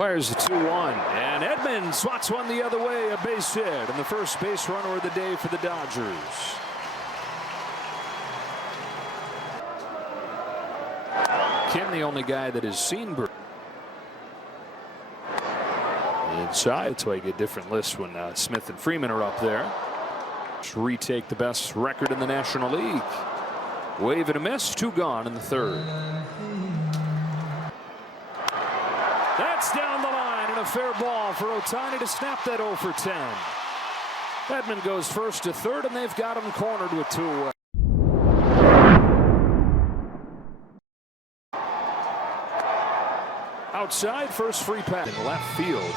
Fires a 2-1, and Edman swats one the other way, a base hit, and the first base runner of the day for the Dodgers. Kim, the only guy that has seen Bird. Inside, that's why you get different lists when Smith and Freeman are up there. Retake the best record in the National League. Wave and a miss, 2 gone in the 3rd. That's down the line and a fair ball for Ohtani to snap that 0 for 10. Edman goes first to 3rd, and they've got him cornered with 2 away. Outside, first free pass in left field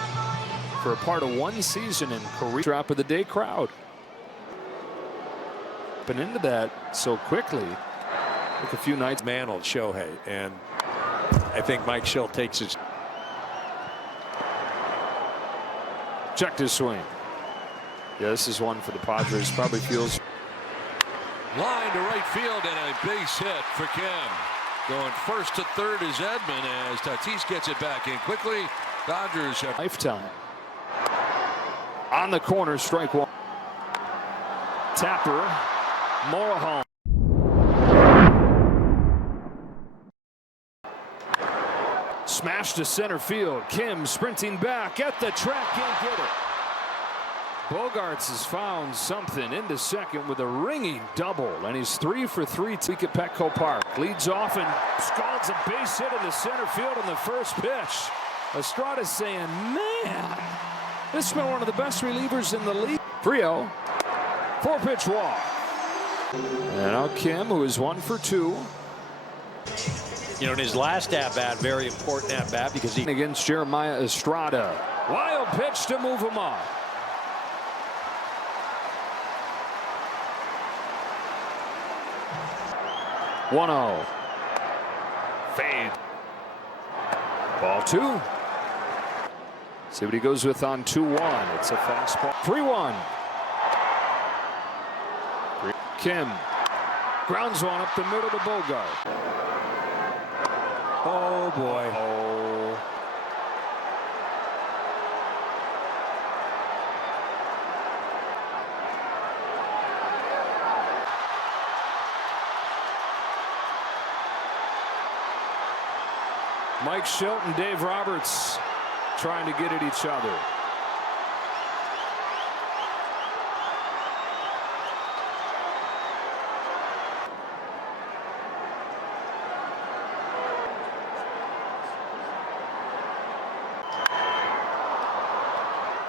for a part of 1 season in career. Drop of the day crowd. Been into that so quickly. Like a few nights. Mantled Shohei, and I think Mike Schill takes his. Checked his swing. Yeah, this is one for the Padres. Probably feels. Line to right field and a base hit for Kim. Going first to 3rd is Edman as Tatis gets it back in quickly. Dodgers have lifetime. On the corner, strike 1. Tapper, Morejon. Smash to center field. Kim sprinting back at the track, can't get it. Bogaerts has found something into second with a ringing double, and he's 3 for 3 at Petco Park. Leads off and scalds a base hit in the center field on the first pitch. Estrada's saying, man, this has been one of the best relievers in the league. Frio, 4-pitch walk. And now Kim, who is 1 for 2. You know, in his last at-bat, very important at-bat because he against Jeremiah Estrada. Wild pitch to move him up. (1-0). Fade. Ball 2. See what he goes with on 2-1. It's a fastball. 3-1. Kim grounds one up the middle to Bogart. Oh boy. Oh. Mike Schilt and Dave Roberts trying to get at each other.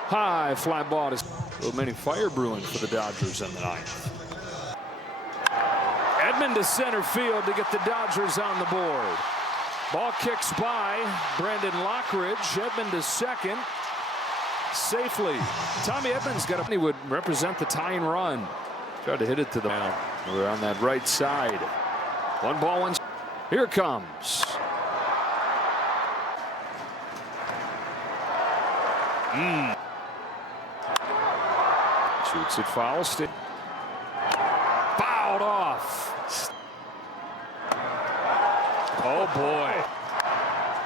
High fly ball. A little mini fire brewing for the Dodgers in the 9th. Edman to center field to get the Dodgers on the board. Ball kicks by Brendan Lockridge. Edman to second safely. Tommy Edman's got he would represent the tying run. Tried to hit it to the mound. We're on that right side. 1 ball, 1. Here it comes. Shoots it foul. Fouled off. Oh boy.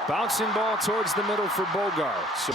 Bouncing ball towards the middle for Bogaerts.